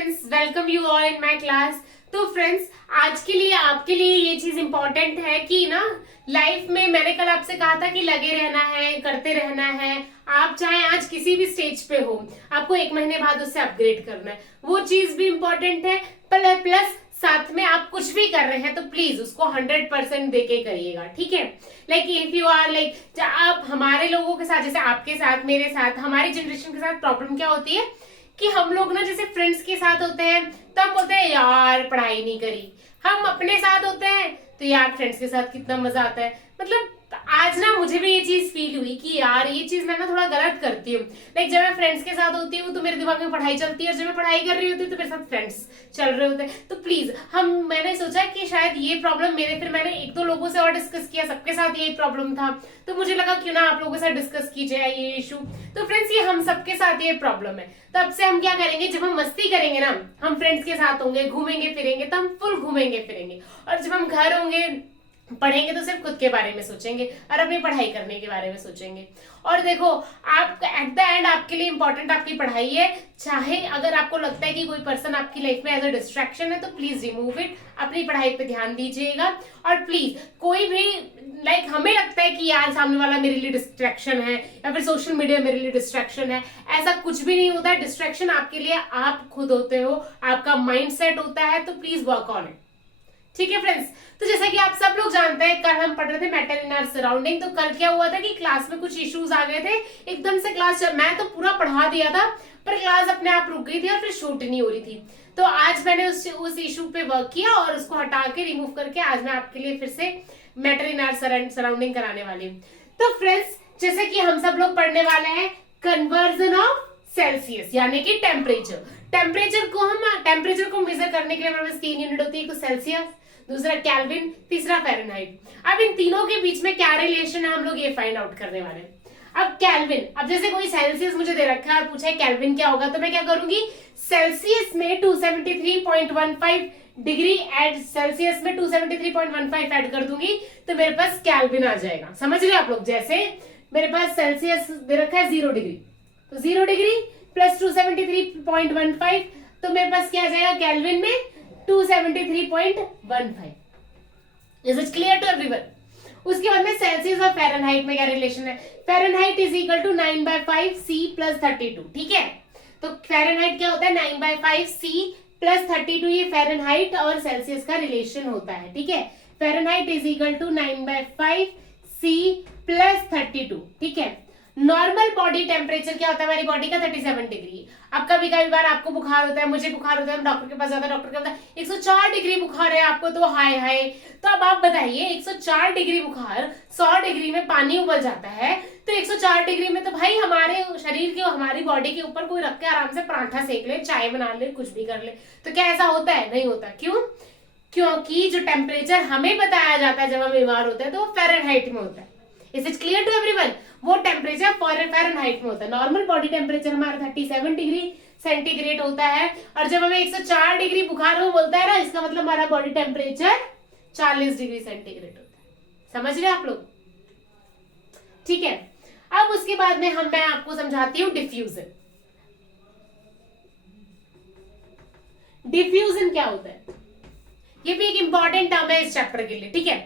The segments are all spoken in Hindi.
Friends, welcome you all in my class. तो फ्रेंड्स, आज के लिए आपके लिए ये चीज इंपॉर्टेंट है कि ना लाइफ में मैंने कल आपसे कहा था कि लगे रहना है, करते रहना है। आप चाहे आज किसी भी स्टेज पे हो, आपको एक महीने बाद उससे अपग्रेड करना है, वो चीज भी इंपॉर्टेंट है। प्लस साथ में आप कुछ भी कर रहे हैं तो प्लीज उसको 100% देके करिएगा, ठीक है। Like if you are like आप हमारे लोगों के साथ, जैसे आपके साथ, मेरे साथ, हमारी जनरेशन के साथ प्रॉब्लम क्या होती है कि हम लोग ना जैसे फ्रेंड्स के साथ होते हैं तब बोलते हैं यार पढ़ाई नहीं करी, हम अपने साथ होते हैं तो यार फ्रेंड्स के साथ कितना मजा आता है। मतलब आज ना मुझे भी ये चीज फील हुई कि यार ये चीज मैं ना थोड़ा गलत करती हूँ। लाइक जब मैं फ्रेंड्स के साथ होती हूँ तो मेरे दिमाग में पढ़ाई चलती है, और जब मैं पढ़ाई कर रही होती हूँ तो मेरे साथ फ्रेंड्स चल रहे होते हैं। तो प्लीज मैंने सोचा कि शायद ये प्रॉब्लम फिर मैंने एक दो लोगों से और डिस्कस किया, सबके साथ यही प्रॉब्लम था, तो मुझे लगा क्यों ना आप लोगों के साथ डिस्कस की जाए ये इशू। तो फ्रेंड्स, ये हम सबके साथ ये प्रॉब्लम है। तब से हम क्या करेंगे, जब हम मस्ती करेंगे ना, हम फ्रेंड्स के साथ होंगे, घूमेंगे फिरेंगे, तो हम फुल घूमेंगे फिरेंगे, और जब हम घर होंगे पढ़ेंगे तो सिर्फ खुद के बारे में सोचेंगे और अपनी पढ़ाई करने के बारे में सोचेंगे। और देखो, आप एट द एंड आपके लिए इंपॉर्टेंट आपकी पढ़ाई है। चाहे अगर आपको लगता है कि कोई पर्सन आपकी लाइफ में एज अ डिस्ट्रैक्शन है तो प्लीज रिमूव इट, अपनी पढ़ाई पे ध्यान दीजिएगा। और प्लीज कोई भी लाइक हमें लगता है कि यार सामने वाला मेरे लिए डिस्ट्रैक्शन है या फिर सोशल मीडिया मेरे लिए डिस्ट्रैक्शन है, ऐसा कुछ भी नहीं होता है। डिस्ट्रैक्शन आपके लिए आप खुद होते हो, आपका माइंड सेट होता है, तो प्लीज वर्क ऑन इट, ठीक है फ्रेंड्स। तो जैसा कि आप सब लोग जानते हैं, कल हम पढ़ रहे थे मैटर इन आवर सराउंडिंग। तो कल क्या हुआ था कि क्लास में कुछ इश्यूज आ गए थे, एकदम से मैं तो पूरा पढ़ा दिया था पर क्लास अपने आप रुक गई थी और फिर शूट नहीं हो रही थी। तो आज मैंने उस इशू पे वर्क किया और उसको हटा के रिमूव करके आज मैं आपके लिए फिर से मैटर इन आवर सराउंडिंग कराने वाली हूँ। तो फ्रेंड्स, जैसे कि हम सब लोग पढ़ने वाले हैं कन्वर्जन ऑफ सेल्सियस, यानी कि टेम्परेचर। टेम्परेचर को मेजर करने के लिए हमारे पास 3 यूनिट होती है, एक सेल्सियस, दूसरा केल्विन, तीसरा फ़ारेनहाइट। अब इन तीनों के बीच में क्या रिलेशन है हम लोग ये फाइंड आउट करने वाले हैं। अब केल्विन, अब जैसे कोई सेल्सियस मुझे दे रखा है और पूछा है केल्विन क्या होगा, तो मैं क्या करूंगी, सेल्सियस में 273.15 डिग्री एड सेल्सियस में 273.15 ऐड कर दूंगी तो मेरे पास केल्विन आ जाएगा। समझ रहे आप लोग, जैसे मेरे पास सेल्सियस दे रखा है 0 डिग्री, तो 0 डिग्री प्लस 273.15, तो मेरे पास क्या आ जाएगा केल्विन में 273.15। Is it clear to everyone? उसके बाद में सेल्सियस और फ़ारेनहाइट में क्या रिलेशन है, Fahrenheit is equal to 9/5 C plus 32, ठीक है। तो फ़ारेनहाइट क्या होता है, 9/5 C प्लस 32, ये फ़ारेनहाइट और सेल्सियस का रिलेशन होता है, ठीक है। Fahrenheit is equal to 9/5 C plus 32, ठीक है। नॉर्मल बॉडी टेम्परेचर क्या होता है हमारी बॉडी का, 37 डिग्री। अब कभी कभी बार आपको बुखार होता है, मुझे बुखार होता है, हम डॉक्टर के पास जाते हैं, डॉक्टर कहता है 104 डिग्री बुखार है आपको, तो हाय हाय। तो अब आप बताइए, 104 डिग्री बुखार, 100 डिग्री में पानी उबल जाता है, तो 104 डिग्री में तो भाई हमारे शरीर के, हमारी बॉडी के ऊपर कोई रख के आराम से पराठा सेक ले, चाय बना ले, कुछ भी कर ले, तो क्या ऐसा होता है? नहीं होता। क्यों? क्योंकि जो टेम्परेचर हमें बताया जाता है जब हम बीमार होते हैं तो वो फ़ारेनहाइट में होता है। Is it clear to everyone? वो टेम्परेचर फ़ारेनहाइट में होता है। नॉर्मल बॉडी टेम्परेचर हमारा 37 डिग्री सेंटीग्रेड होता है, और जब हमें 104 डिग्री बुखार हो बोलता है ना, इसका मतलब हमारा बॉडी टेम्परेचर 40 डिग्री सेंटीग्रेड होता है। समझ रहे आप लोग? ठीक है। अब उसके बाद में मैं आपको समझाती हूँ डिफ्यूजन। डिफ्यूजन क्या होता है, ये भी एक इंपॉर्टेंट टर्म है इस चैप्टर के लिए, ठीक है।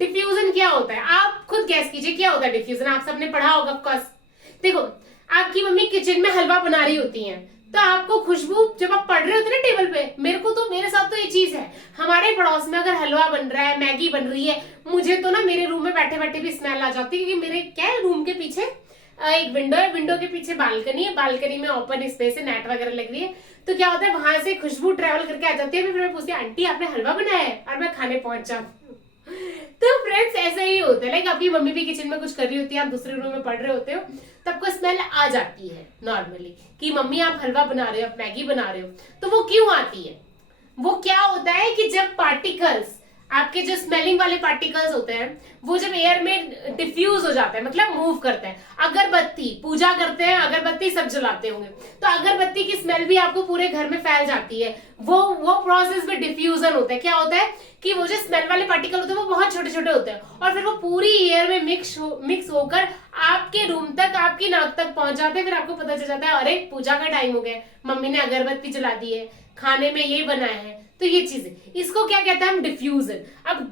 डिफ्यूजन क्या होता है, आप खुद गैस कीजिए क्या होता है डिफ्यूजन। आप सबने पढ़ा होगा ऑफकोर्स। देखो, आपकी मम्मी किचन में हलवा बना रही होती हैं, तो आपको खुशबू, जब आप पढ़ रहे होते हैं ना टेबल पे, मेरे साथ तो ये चीज है, हमारे पड़ोस में अगर हलवा बन रहा है, मैगी बन रही है, मुझे तो ना मेरे रूम में बैठे बैठे भी स्मेल आ जाती है, क्योंकि मेरे क्या है, रूम के पीछे एक विंडो है, विंडो के पीछे बालकनी है, बालकनी में ओपन स्पेस है, नेट वगैरह लग रही है, तो क्या होता है वहां से खुशबू ट्रेवल करके आ जाती है। फिर मैं पूछती हूँ आंटी आपने हलवा बनाया है, और मैं खाने पहुंच जाऊँ। तो फ्रेंड्स, ऐसा ही होता है, लाइक आपकी मम्मी भी किचन में कुछ कर रही होती है, आप दूसरे रूम में पढ़ रहे होते हो, तो आपको स्मेल आ जाती है नॉर्मली कि मम्मी आप हलवा बना रहे हो, आप मैगी बना रहे हो। तो वो क्यों आती है? वो क्या होता है कि जब पार्टिकल्स, आपके जो स्मेलिंग वाले पार्टिकल्स होते हैं, वो जब एयर में डिफ्यूज हो जाते हैं, मतलब मूव करते हैं। अगरबत्ती, पूजा करते हैं, अगरबत्ती सब जलाते होंगे, तो अगरबत्ती की स्मेल भी आपको पूरे घर में फैल जाती है। वो प्रोसेस में डिफ्यूजन होता है। क्या होता है कि वो जो स्मेल वाले पार्टिकल होते हैं वो बहुत छोटे छोटे होते हैं, और फिर वो पूरी एयर में मिक्स होकर आपके रूम तक, आपकी नाक तक पहुंच जाते हैं। फिर आपको पता चल जाता है अरे पूजा का टाइम हो गया, मम्मी ने अगरबत्ती जला दी है, खाने में ये बना है, तो ये चीज है। इसको क्या कहते हैं हम, डिफ्यूजन। अब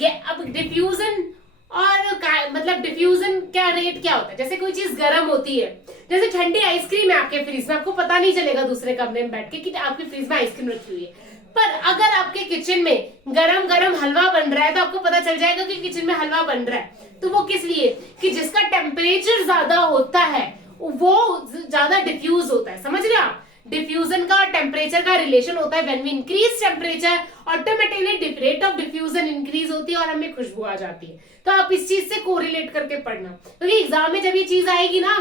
डिफ्यूजन और मतलब डिफ्यूजन क्या रेट क्या होता है, जैसे कोई चीज गर्म होती है, जैसे ठंडी आइसक्रीम है आपके फ्रिज में, आपको पता नहीं चलेगा दूसरे कमरे में बैठ के कि आपके फ्रिज में आइसक्रीम रखी हुई है। पर अगर आपके किचन में गरम गरम हलवा बन रहा है तो आपको पता चल जाएगा कि किचन में हलवा बन रहा है। तो वो किस लिए, कि जिसका टेम्परेचर ज्यादा होता है वो ज्यादा डिफ्यूज होता है। समझ रहे आप, डिफ्यूजन का और टेम्परेचर का रिलेशन होता है। When we increase temperature automatically rate of diffusion increase होती है और हमें खुशबू आ जाती है। तो आप इस चीज से कोरिलेट करके पढ़ना, क्योंकि एग्जाम में जब ये चीज आएगी ना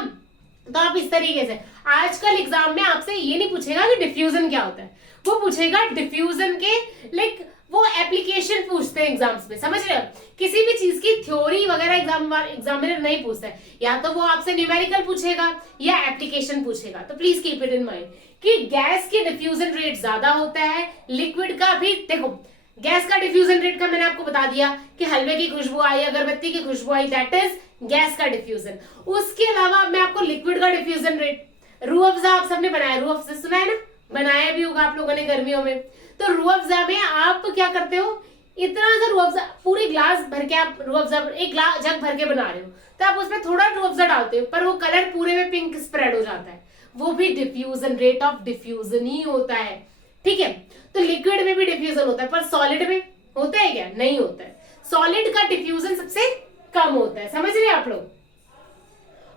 तो आप इस तरीके से, आजकल एग्जाम में आपसे ये नहीं पूछेगा कि डिफ्यूजन क्या होता है, वो पूछेगा डिफ्यूजन के लाइक वो एप्लीकेशन पूछते हैं एग्जाम्स में। समझ रहे हो, किसी भी चीज की थ्योरी वगैरह एग्जामिनर नहीं पूछता है, या तो वो आपसे न्यूमेरिकल पूछेगा या एप्लीकेशन पूछेगा। तो please keep it in mind कि गैस की डिफ्यूजन रेट ज्यादा होता है, लिक्विड का भी। देखो गैस का डिफ्यूजन रेट का मैंने आपको बता दिया कि हलवे की खुशबू आई, अगरबत्ती की खुशबू आई, दैट इज गैस का डिफ्यूजन। उसके अलावा मैं आपको लिक्विड का डिफ्यूजन रेट, रूह अफ़ज़ा आप सबने बनाया, रूह अफ़ज़ा सुना है ना, बनाया भी होगा आप लोगों ने गर्मियों में। तो रूह अफ़ज़ा में आप क्या करते हो, इतना सा रूह अफ़ज़ा पूरी ग्लास भर के, आप रूह अफ़ज़ा एक ग्लास जग भर के बना रहे हो, तो आप उसमें थोड़ा रूह अफ़ज़ा डालते हो, पर वो कलर पूरे में पिंक स्प्रेड हो जाता है, वो भी डिफ्यूजन, रेट ऑफ डिफ्यूजन ही होता है। ठीक है, तो लिक्विड में भी डिफ्यूजन होता है, पर सॉलिड में होता है क्या, नहीं होता है। सॉलिड का डिफ्यूजन सबसे कम होता है। समझ रहे हैं आप लोग।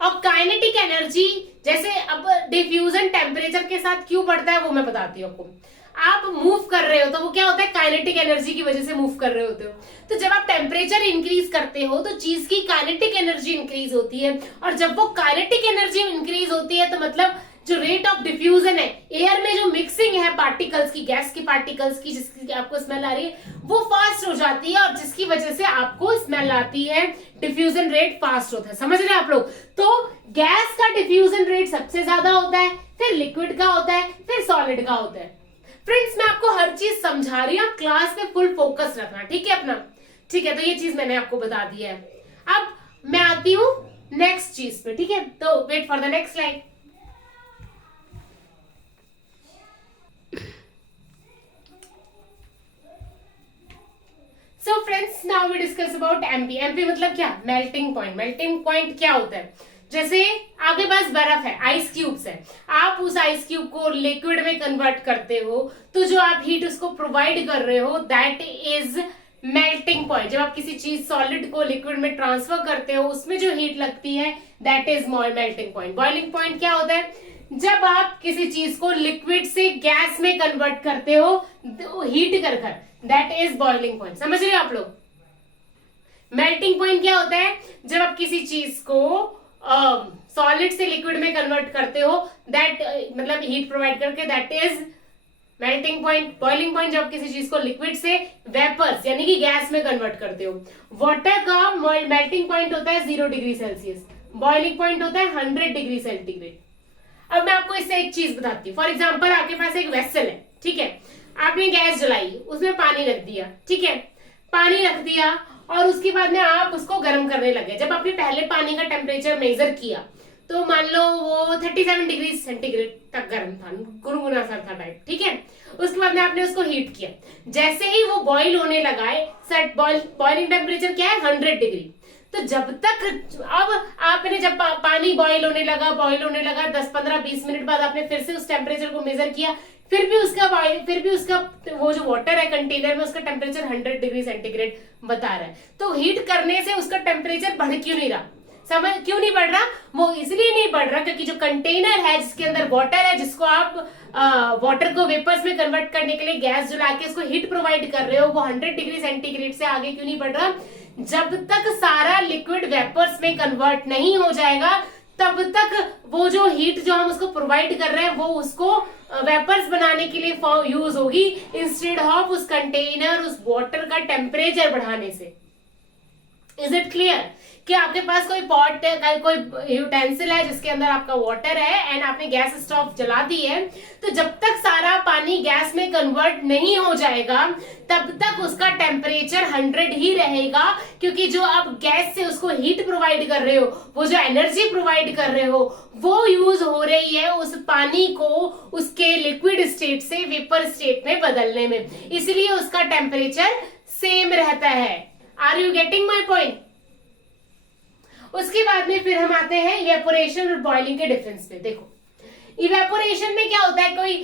और काइनेटिक एनर्जी, जैसे अब डिफ्यूजन टेम्परेचर के साथ क्यों बढ़ता है वो मैं बताती हूँ आपको। आप मूव कर रहे हो तो वो क्या होता है, काइनेटिक एनर्जी की वजह से मूव कर रहे होते हो। तो जब आप टेम्परेचर इंक्रीज करते हो तो चीज की काइनेटिक एनर्जी इंक्रीज होती है, और जब वो काइनेटिक एनर्जी इंक्रीज होती है तो मतलब जो रेट ऑफ डिफ्यूजन है, एयर में जो मिक्सिंग है पार्टिकल्स की, गैस की पार्टिकल्स की, जिसकी आपको स्मेल आ रही है, वो फास्ट हो जाती है, और जिसकी वजह से आपको स्मेल आती है, डिफ्यूजन रेट फास्ट होता है। समझ रहे हैं आप लोग। तो गैस का डिफ्यूजन रेट सबसे ज्यादा होता है, फिर लिक्विड का होता है, फिर सॉलिड का होता है। फ्रेंड्स मैं आपको हर चीज समझा रही हूँ, क्लास में फुल फोकस रखना, ठीक है अपना। ठीक है, तो ये चीज मैंने आपको बता दी है। अब मैं आती हूँ नेक्स्ट चीज पे, ठीक है, तो wait for the next slide. So friends now we discuss about MP. MP मतलब क्या, मेल्टिंग पॉइंट। मेल्टिंग पॉइंट क्या होता है, जैसे आपके पास बर्फ है, आइस क्यूब्स है, आप उस आइस क्यूब को लिक्विड में कन्वर्ट करते हो, तो जो आप हीट उसको प्रोवाइड कर रहे हो दैट इज मेल्टिंग पॉइंट। जब आप किसी चीज सॉलिड को लिक्विड में ट्रांसफर करते हो उसमें जो हीट लगती है that is melting point. Boiling point क्या होता है, जब आप किसी चीज को लिक्विड से गैस में कन्वर्ट करते हो हीट कर कर, दैट इज बॉइलिंग पॉइंट। समझ रहे हो आप लोग। मेल्टिंग पॉइंट क्या होता है, जब आप किसी चीज को सॉलिड से लिक्विड में कन्वर्ट करते हो, दैट मतलब हीट प्रोवाइड करके, that is melting point. Boiling point जब किसी चीज को लिक्विड से वेपर्स यानी कि गैस में कन्वर्ट करते हो। वाटर का मेल्टिंग पॉइंट होता है 0 डिग्री सेल्सियस, बॉइलिंग पॉइंट होता है 100 डिग्री सेंटीग्रेड। अब मैं आपको इससे एक चीज बताती हूँ। फॉर एग्जाम्पल आपके पास एक वेसल है, ठीक है, आपने गैस जलाई, उसमें पानी रख दिया, ठीक है, पानी रख दिया और उसके बाद में आप उसको गर्म करने लगे। जब आपने पहले पानी का टेम्परेचर मेजर किया तो मान लो वो 37 डिग्री सेंटीग्रेड तक गर्म था, गुनगुना सा था टाइप, ठीक है। उसके बाद में आपने उसको हीट किया, जैसे ही वो बॉईल होने लगा है, सेट बॉइलिंग टेम्परेचर क्या है 100 डिग्री। तो जब तक अब आपने जब पानी बॉईल होने लगा 10, 15, 20 मिनट बाद आपने फिर से उस टेम्परेचर को मेजर किया, फिर भी उसका वो जो वाटर है कंटेनर में उसका टेम्परेचर 100 डिग्री सेंटीग्रेड बता रहा है। तो हीट करने से उसका टेम्परेचर बढ़ क्यों नहीं रहा, समझ क्यों नहीं बढ़ रहा, वो इसलिए नहीं बढ़ रहा क्योंकि जो कंटेनर है जिसके अंदर वाटर है, जिसको आप वाटर को वेपर्स में कन्वर्ट करने के लिए गैस जला के उसको हीट प्रोवाइड कर रहे हो, वो 100 डिग्री सेंटीग्रेड से आगे क्यों नहीं बढ़ रहा। जब तक सारा लिक्विड वेपर्स में कन्वर्ट नहीं हो जाएगा तब तक वो जो हीट जो हम उसको प्रोवाइड कर रहे हैं वो उसको वेपर्स बनाने के लिए यूज होगी, इंस्टेड ऑफ उस कंटेनर उस वाटर का टेम्परेचर बढ़ाने से। Is it clear? कि आपके पास कोई पॉट है, कोई यूटेंसिल है जिसके अंदर आपका वाटर है एंड आपने गैस स्टोव जला दी है, तो जब तक सारा पानी गैस में कन्वर्ट नहीं हो जाएगा तब तक उसका टेम्परेचर 100 ही रहेगा, क्योंकि जो आप गैस से उसको हीट प्रोवाइड कर रहे हो, वो जो एनर्जी प्रोवाइड कर रहे हो, वो यूज हो रही है उस पानी को उसके लिक्विड स्टेट से वेपर स्टेट में बदलने में, इसलिए उसका टेम्परेचर सेम रहता है। Are you getting my point? उसके बाद में फिर हम आते हैं इवेपोरेशन और बॉइलिंग के डिफरेंस पे। देखो, इवेपोरेशन में क्या होता है, कोई